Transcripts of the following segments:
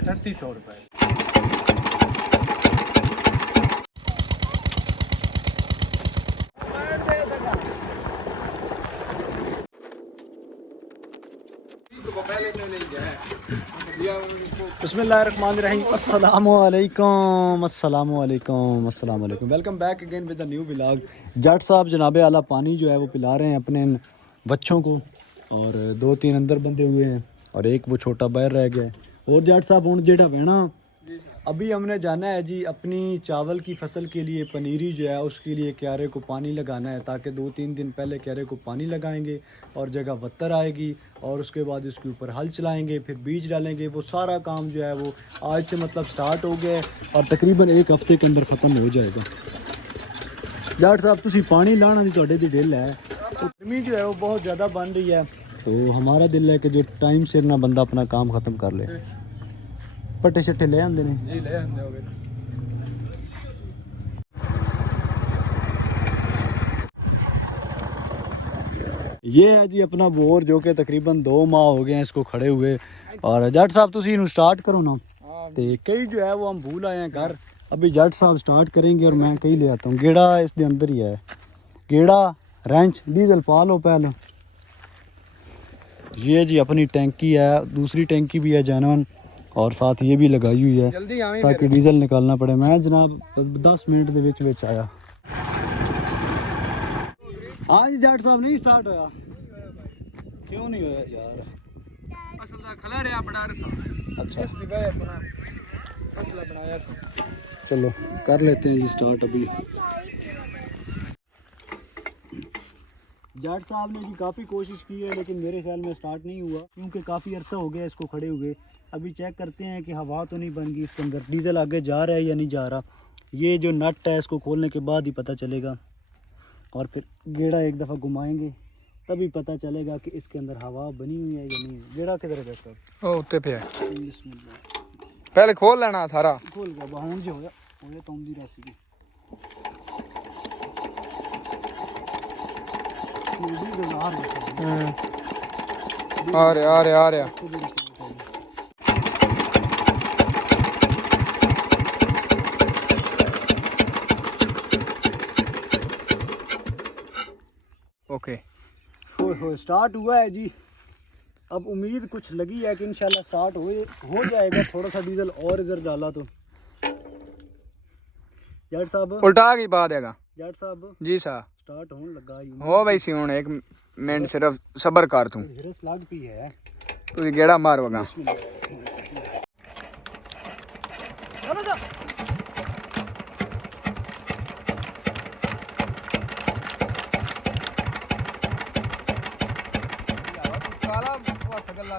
3800 रुपये। बिस्मिल्लाहिर्रहमानिर्रहीम। अस्सलामुअलैकुम अस्सलामुअलैकुम अस्सलामुअलैकुम। Welcome back again with a new vlog. जट साहब जनाबे आला पानी जो है वो पिला रहे हैं अपने बच्चों को, और 2-3 अंदर बंधे हुए हैं और एक वो छोटा बाहर रह गया है। और जट साहब हूँ जेठा बहना, अभी हमने जाना है जी अपनी चावल की फसल के लिए पनीरी जो है उसके लिए क्यारे को पानी लगाना है, ताकि 2-3 दिन पहले क्यारे को पानी लगाएंगे और जगह वत्तर आएगी और उसके बाद इसके ऊपर हल चलाएंगे, फिर बीज डालेंगे। वो सारा काम जो है वो आज से मतलब स्टार्ट हो गया है और तकरीबन 1 हफ्ते के अंदर ख़त्म हो जाएगा। जाट साहब तुसी पानी लाना दी तुहाडे दी दिल है, तो गर्मी जो है वो बहुत ज़्यादा बन रही है, तो हमारा दिल है कि जो टाइम सिर ना बंदा अपना काम ख़त्म कर ले। पट्टे शट्टे ले आंदे ने जी, ले आंदे होगे। ये है जी अपना बोर जो कि तकरीबन 2 माह हो गए हैं इसको खड़े हुए। और जट साहब तुसी इन्हू स्टार्ट करो ना, तो कई जो है वो हम भूल आए हैं घर। अभी जट साहब स्टार्ट करेंगे और मैं कई ले आता हूँ। गेड़ा इसके अंदर ही है, गेड़ा रेंच डीजल पा लो पहले। ये जी अपनी टैंकी है, दूसरी टैंकी भी है जैनवन, और साथ ये भी लगाई हुई है ताकि डीजल निकालना पड़े। मैं जनाब 10 मिनट के विच आया। हाँ जी जाट साहब नहीं स्टार्ट होया, क्यों नहीं होया यार? असल दा खला रहा बड़ा रसा। अच्छा इस जगह अपना फसला बनाया था। चलो कर लेते हैं जी स्टार्ट। अभी जाट साहब ने भी काफ़ी कोशिश की है लेकिन मेरे ख्याल में स्टार्ट नहीं हुआ, क्योंकि काफ़ी अरसा हो गया इसको खड़े हुए। अभी चेक करते हैं कि हवा तो नहीं बन गई इसके अंदर, डीजल आगे जा रहा है या नहीं जा रहा। ये जो नट है इसको खोलने के बाद ही पता चलेगा, और फिर गेड़ा एक दफ़ा घुमाएंगे तभी पता चलेगा कि इसके अंदर हवा बनी हुई है या नहीं है। गेड़ा किधर है सर? ओ उत्ते पे है। पहले खोल लेना सारा, खोल गया बाहर जो होया तो उंदी रासी की आ रहा ओके। हो स्टार्ट हुआ है जी। अब उम्मीद कुछ लगी है कि इंशाल्लाह स्टार्ट हो जाएगा। थोड़ा सा डीजल और इधर डाला तो जट साहब उल्टा की बात है। जट साहब जी साहब स्टार्ट होने लगा ही हो भाई सी हुन 1 मिनट सिर्फ सबर कर तू। हिरस लग पी है तू गेड़ा मार वगा।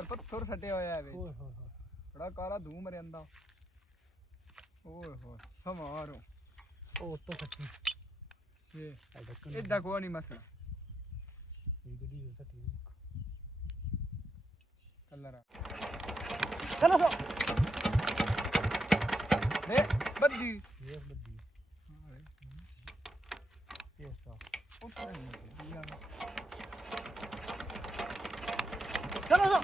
पत्थर सटे होया है बड़ा काला धूम रहंदा। ओए हो समारो ओ तो सच्ची ये देखो नहीं मसला कलर चलो सो रे बद्दी ये बद्दी ये स्टॉप चलो सो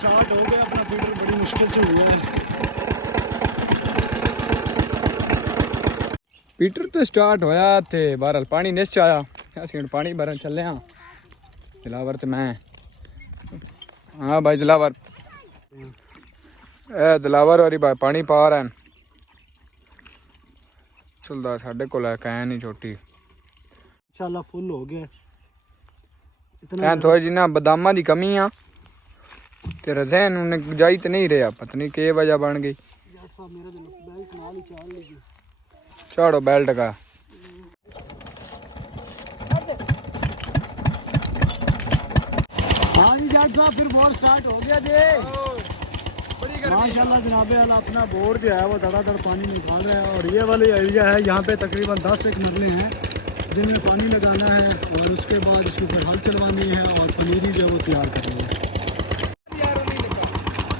स्टार्ट हो गया अपना फीडर, बड़ी मुश्किल से हुआ है। फीडर तो स्टार्ट होया थे, बहरहाल पानी निश्च आया। ਅਸੀਂ पानी भरन चले हाँ दिलावर तो मैं। हाँ भाई दिलावर दिलावर वाली भाई पानी पा रहा है। चलदा साढ़े को कैन नहीं छोटी इंशाल्लाह फुल हो गया। इतना थोड़ी जी ना बादामा की कमी आ तेरा जहन उन्हें जाई तो नहीं रहा, पता नहीं के वजह बन गई। चाड़ो बेल्ट का। हाँ जी जाट साहब फिर बोर स्टार्ट हो गया जी माशाल्लाह जनाबे वाला। अपना बोर जो है वो धड़ाधड़ पानी निकाल रहा है, और ये वाली एरिया है यहाँ पे तकरीबन 10 एक मरले हैं जिनमें पानी लगाना है, और उसके बाद इसके ऊपर हल चलवानी है और पनीरी जो है वो तैयार करनी है।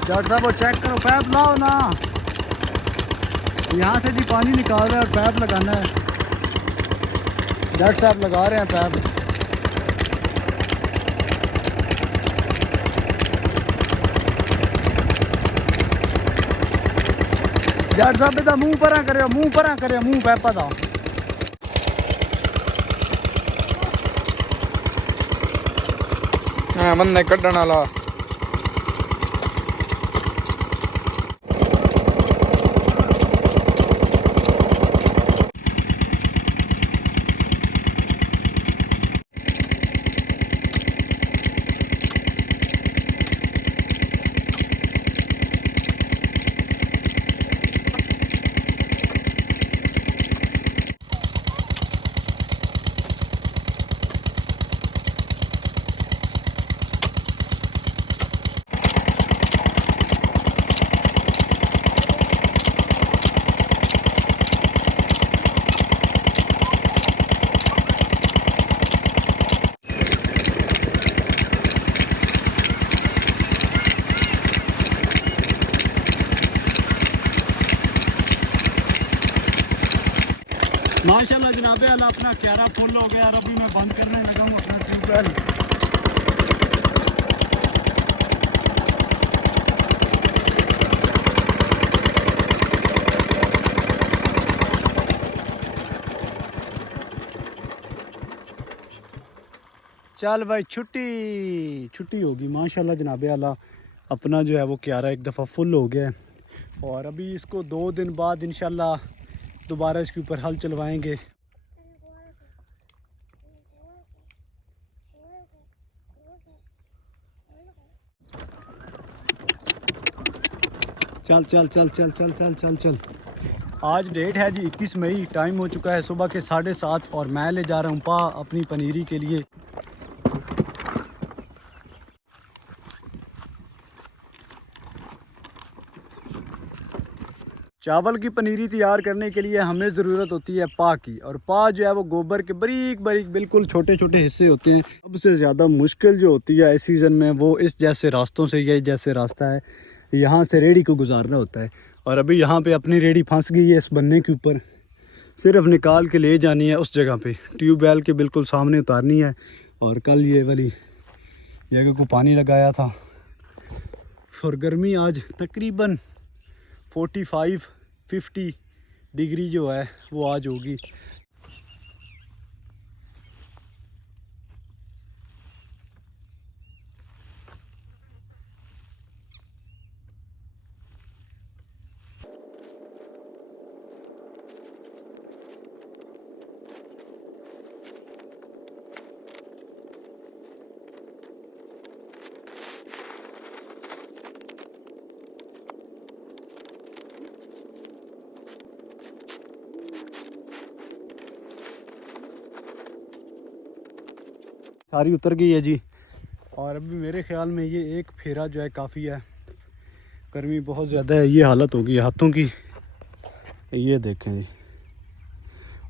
जाट साहब वो चेक करो, पैप लाओ ना। यहाँ से जी पानी निकाल रहा है और पैप लगाना है। जट साहब लगा रहे हैं पैप। जट साहब बेटा मुंह परा करे मुंह पैपा था। हाँ मन कड्डण वाला माशाल्लाह जनाबे अल्लाह अपना क्यारा फुल हो गया और अभी मैं बंद करने लगा हूँ अपना ट्यूबवेल। चल भाई छुट्टी होगी माशाल्लाह जनाबे अल्लाह अपना जो है वो क्यारा एक दफ़ा फुल हो गया है और अभी इसको 2 दिन बाद इंशाल्लाह दोबारा इसके ऊपर हल चलवाएंगे। चल चल चल चल चल चल चल चल आज डेट है जी 21 मई। टाइम हो चुका है सुबह के 7:30 और मैं ले जा रहा हूँ पा अपनी पनीरी के लिए। चावल की पनीरी तैयार करने के लिए हमें ज़रूरत होती है पा की और पा जो है वो गोबर के बारीक बारीक बिल्कुल छोटे छोटे हिस्से होते हैं। सबसे ज़्यादा मुश्किल जो होती है इस सीज़न में वो इस जैसे रास्तों से, ये जैसे रास्ता है यहाँ से रेडी को गुजारना होता है। और अभी यहाँ पे अपनी रेडी फंस गई है इस बन्ने के ऊपर, सिर्फ निकाल के ले जानी है उस जगह पे, ट्यूबवेल के बिल्कुल सामने उतारनी है। और कल ये वाली जगह को पानी लगाया था और गर्मी आज तकरीबन 45-50 डिग्री जो है वो आज होगी। सारी उतर गई है जी और अभी मेरे ख्याल में ये एक फेरा जो है काफ़ी है। गर्मी बहुत ज़्यादा है, ये हालत होगी हाथों की, ये देखें जी।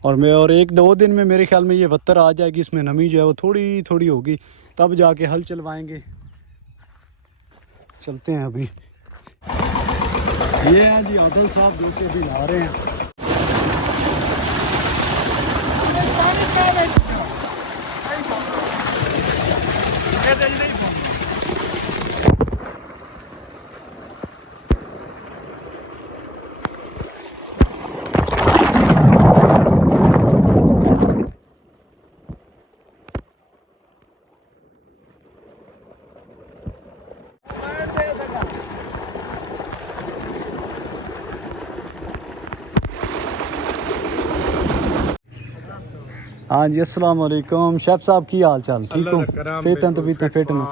और 1-2 दिन में मेरे ख्याल में ये वत्तर आ जाएगी, इसमें नमी जो है वो थोड़ी थोड़ी होगी, तब जाके हल चलवाएंगे। चलते हैं अभी। ये हैं जी आदिल साहब जो कि अभी ला रहे हैं। हाँ जी अस्सलाम वालेकुम शेफ़ साहब की हाल चाल ठीक हो, सेहत तबीयत फिट में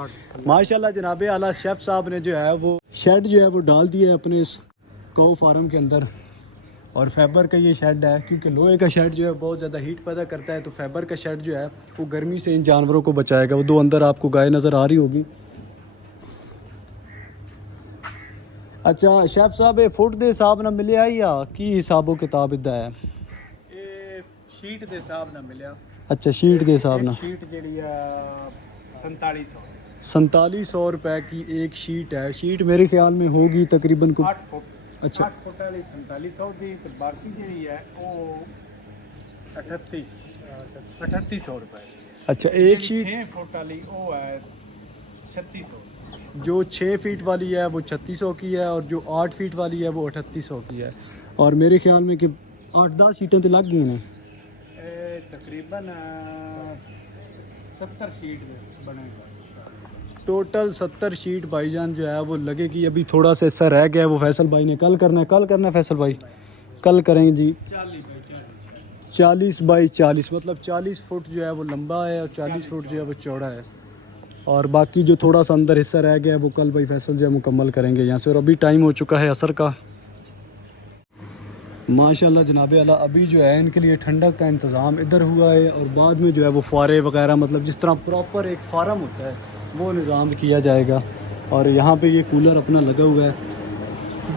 माशाल्लाह जनाबे आला। शेफ़ साहब ने जो है वो शेड जो है वो डाल दिया है अपने इस कौ फार्म के अंदर और फाइबर का ये शेड है क्योंकि लोहे का शेड जो है बहुत ज़्यादा हीट पैदा करता है, तो फाइबर का शेड जो है वो गर्मी से इन जानवरों को बचाएगा। वो 2 अंदर आपको गाय नज़र आ रही होगी। अच्छा शेफ़ साहब ये फुट के हिसाब ना मिले या की हिसाबो किताब इदा है? शीट के हिसाब ना मिले। अच्छा शीट के हिसाब ना शीट जी 4700 4700 रुपए की एक शीट है। शीट मेरे ख्याल में होगी तकरीबन 8 फुट अच्छा 8 फुट वाली 4700 दी तो बाकी जी है वो 3800 रुपए अच्छा एक शीट 6 फुट वाली वो है 3600 जो 6 फीट वाली है वो 3600 की है और जो 8 फीट वाली है वो 3800 की है। और मेरे ख्याल में कि 8-10 शीटें तो लग गई हैं। तकरीबन 70 शीट बनेगा। टोटल 70 शीट भाईजान जो है वो लगेगी। अभी थोड़ा सा हिस्सा रह गया है, वो फैसल भाई ने कल करना है। कल करना है फैसल भाई, कल करेंगे जी। 40 बाई 40 मतलब 40 फुट जो है वो लंबा है और 40 फुट जो है वो चौड़ा है। और बाकी जो थोड़ा सा अंदर हिस्सा रह गया है वो कल भाई फैसल जो है मुकम्मल करेंगे यहाँ से। और अभी टाइम हो चुका है असर का। माशाल्लाह जनाब आला अभी जो है इनके लिए ठंडक का इंतज़ाम इधर हुआ है और बाद में जो है वो फुआरे वगैरह मतलब जिस तरह प्रॉपर एक फार्म होता है वो निज़ाम किया जाएगा। और यहाँ पे ये कूलर अपना लगा हुआ है,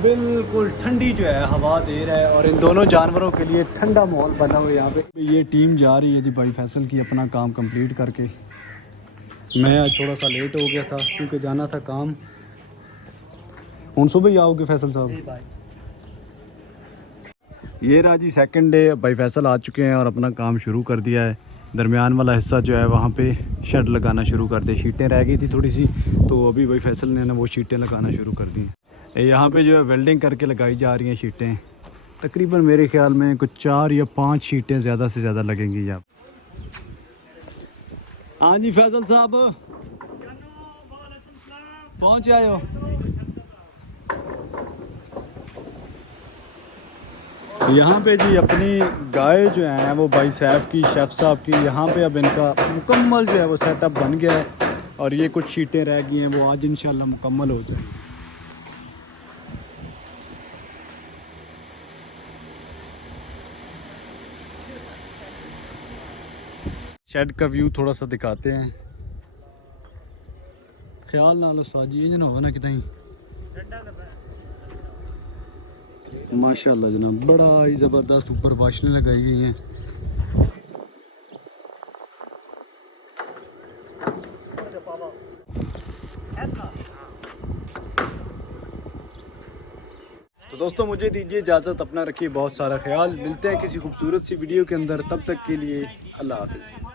बिल्कुल ठंडी जो है हवा दे रहा है और इन दोनों जानवरों के लिए ठंडा माहौल बना हुआ है यहाँ पे। ये टीम जा रही है जी भाई फैसल की अपना काम कंप्लीट करके। मैं आज थोड़ा सा लेट हो गया था क्योंकि जाना था काम। हूँ सुबह ही आओगे फैसल साहब? ये रहा जी सेकंड डे, भाई फैसल आ चुके हैं और अपना काम शुरू कर दिया है। दरमियान वाला हिस्सा जो है वहाँ पे शेड लगाना शुरू कर दे। शीटें रह गई थी थोड़ी सी तो अभी भाई फैसल ने ना वो शीटें लगाना शुरू कर दी। यहाँ पे जो है वेल्डिंग करके लगाई जा रही हैं शीटें। तकरीबन मेरे ख्याल में कुछ 4 या 5 शीटें ज़्यादा से ज़्यादा लगेंगी यहाँ। हाँ जी फैसल साहब पहुँच आए हो? यहाँ पे जी अपनी गाय जो है वो भाई सैफ की, शेफ साहब की, यहाँ पे अब इनका मुकम्मल जो है वो सेटअप बन गया है। और ये कुछ शीटें रह गई हैं वो आज इंशाल्लाह मुकम्मल हो जाएंगी। शेड का व्यू थोड़ा सा दिखाते हैं। ख्याल ना लो साजी इंजन हो ना कितनी। माशाल्लाह जनाब बड़ा ही ज़बरदस्त ऊपर वाशनें लगाई गई हैं। तो दोस्तों मुझे दीजिए इजाज़त, अपना रखिए बहुत सारा ख्याल। मिलते हैं किसी खूबसूरत सी वीडियो के अंदर, तब तक के लिए अल्लाह हाफ़िज़।